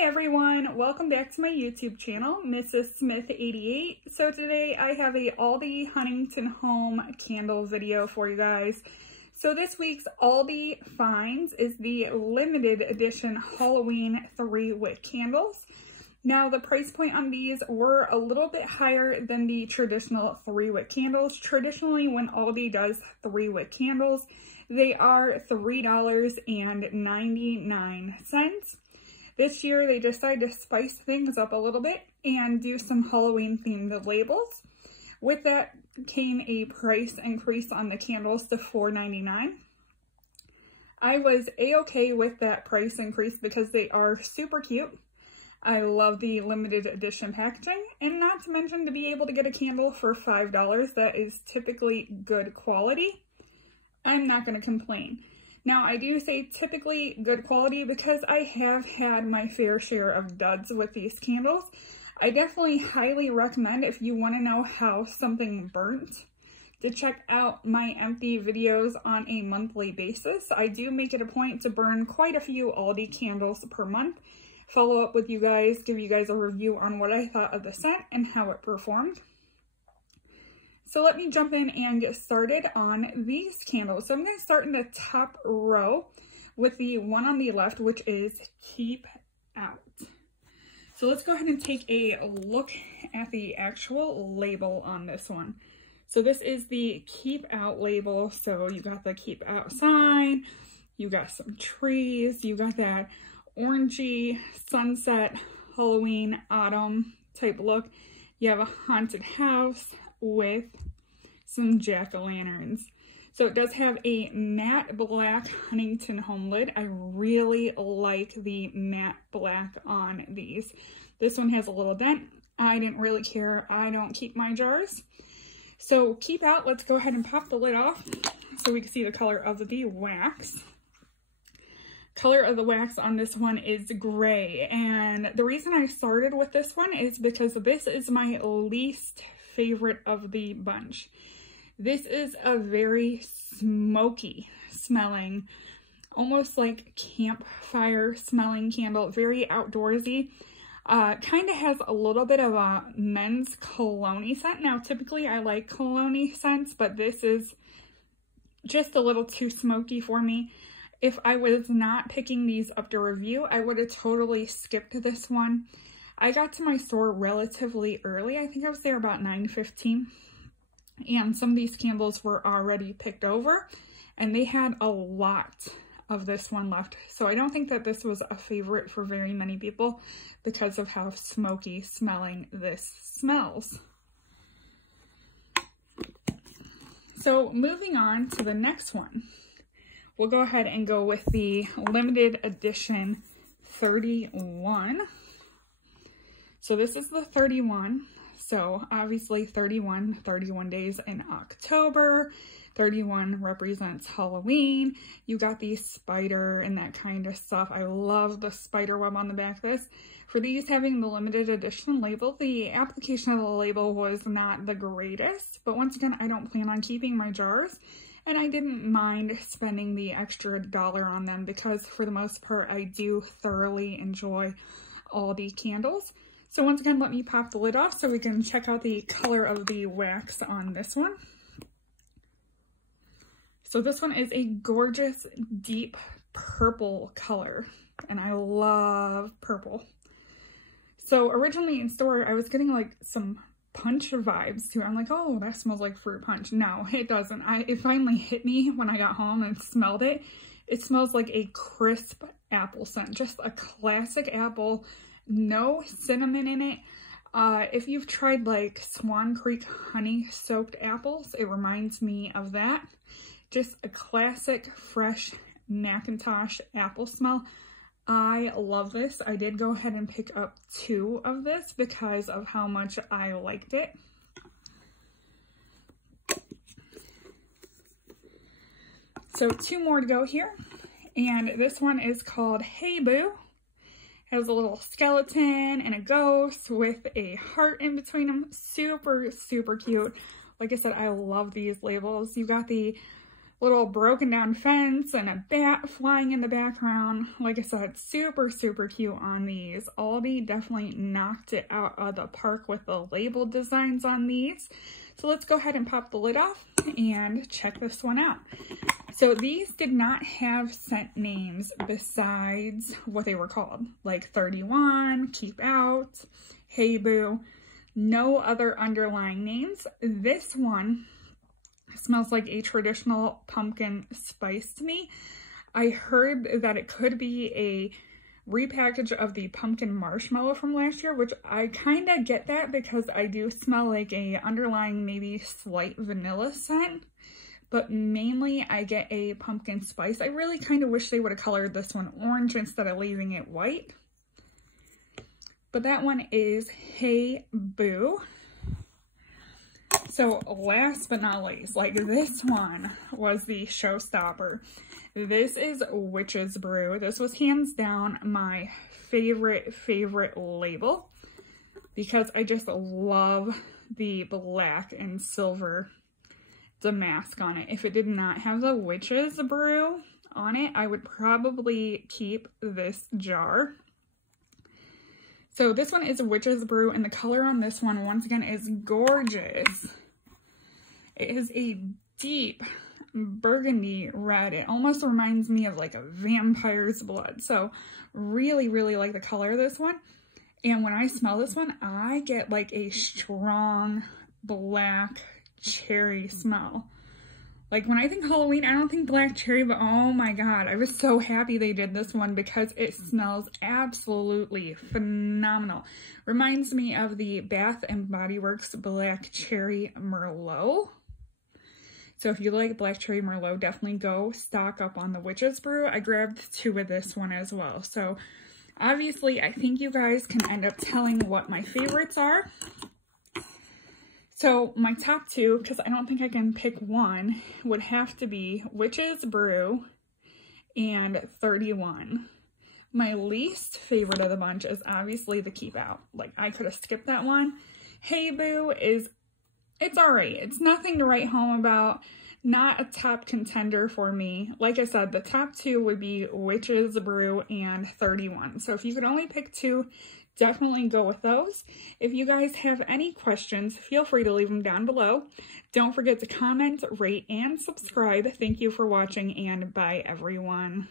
Hi everyone, welcome back to my YouTube channel, Mrs. Smith 88. So today I have a Aldi Huntington Home candle video for you guys. So this week's Aldi finds is the limited edition Halloween 3-wick candles. Now the price point on these were a little bit higher than the traditional 3-wick candles. Traditionally when Aldi does 3-wick candles, they are $3.99. This year they decided to spice things up a little bit and do some Halloween themed labels. With that came a price increase on the candles to $4.99. I was a-okay with that price increase because they are super cute. I love the limited edition packaging, and not to mention to be able to get a candle for $5 that is typically good quality. I'm not going to complain. Now, I do say typically good quality because I have had my fair share of duds with these candles. I definitely highly recommend, if you want to know how something burnt, to check out my empty videos on a monthly basis. I do make it a point to burn quite a few Aldi candles per month, follow up with you guys, give you guys a review on what I thought of the scent and how it performed. So let me jump in and get started on these candles. So I'm going to start in the top row with the one on the left, which is Keep Out. So let's go ahead and take a look at the actual label on this one. So this is the Keep Out label. So you got the Keep Out sign, you got some trees, you got that orangey sunset Halloween autumn type look. You have a haunted house with some jack-o'-lanterns. So it does have a matte black Huntington home lid. I really like the matte black on these. This one has a little dent. I didn't really care. I don't keep my jars. So Keep Out, let's go ahead and pop the lid off so we can see the color of the wax. Color of the wax on this one is gray, and the reason I started with this one is because this is my least favorite of the bunch. This is a very smoky smelling, almost like campfire smelling candle, very outdoorsy. Kind of has a little bit of a men's cologne scent. Now typically I like cologne scents, but this is just a little too smoky for me. If I was not picking these up to review, I would have totally skipped this one. I got to my store relatively early. I think I was there about 9:15, and some of these candles were already picked over, and they had a lot of this one left. So I don't think that this was a favorite for very many people because of how smoky smelling this smells. So moving on to the next one, we'll go ahead and go with the limited edition 31. So this is the 31. So obviously 31 days in October. 31 represents Halloween. You got the spider and that kind of stuff. I love the spider web on the back of this. For these having the limited edition label, the application of the label was not the greatest. But once again, I don't plan on keeping my jars. And I didn't mind spending the extra $1 on them because for the most part, I do thoroughly enjoy Aldi candles. So once again, let me pop the lid off so we can check out the color of the wax on this one. So this one is a gorgeous deep purple color, and I love purple. So originally in store, I was getting like some punch vibes too. I'm like, oh, that smells like fruit punch. No, it doesn't. It finally hit me when I got home and smelled it. It smells like a crisp apple scent, just a classic apple. No cinnamon in it. If you've tried like Swan Creek honey soaked apples, it reminds me of that. Just a classic fresh Macintosh apple smell. I love this. I did go ahead and pick up 2 of this because of how much I liked it. So 2 more to go here. And this one is called Hey Boo. Has a little skeleton and a ghost with a heart in between them. Super, super cute. Like I said, I love these labels. You got the little broken down fence and a bat flying in the background. Like I said, super, super cute on these. Aldi definitely knocked it out of the park with the label designs on these. So let's go ahead and pop the lid off and check this one out. So these did not have scent names besides what they were called, like 31, Keep Out, Hey Boo, no other underlying names. This one smells like a traditional pumpkin spice to me. I heard that it could be a repackage of the pumpkin marshmallow from last year, which I kind of get that because I do smell like a underlying maybe slight vanilla scent, but mainly I get a pumpkin spice. I really kind of wish they would have colored this one orange instead of leaving it white. But that one is Hey Boo. So last but not least, like this one was the showstopper. This is Witch's Brew. This was hands down my favorite label because I just love the black and silver damask on it. If it did not have the Witch's Brew on it, I would probably keep this jar. So this one is a Witch's Brew, and the color on this one, once again, is gorgeous. It is a deep burgundy red. It almost reminds me of like a vampire's blood. So really, really like the color of this one. And when I smell this one, I get like a strong black cherry smell. Like when I think Halloween, I don't think black cherry, but oh my God, I was so happy they did this one because it smells absolutely phenomenal. Reminds me of the Bath and Body Works Black Cherry Merlot. So if you like Black Cherry Merlot, definitely go stock up on the Witch's Brew. I grabbed 2 of this one as well. So obviously, I think you guys can end up telling what my favorites are. So my top 2, because I don't think I can pick one, would have to be Witch's Brew and 31. My least favorite of the bunch is obviously the Keep Out. Like, I could have skipped that one. Hey Boo it's alright. It's nothing to write home about. Not a top contender for me. Like I said, the top 2 would be Witch's Brew and 31. So if you could only pick 2, definitely go with those. If you guys have any questions, feel free to leave them down below. Don't forget to comment, rate, and subscribe. Thank you for watching, and bye everyone.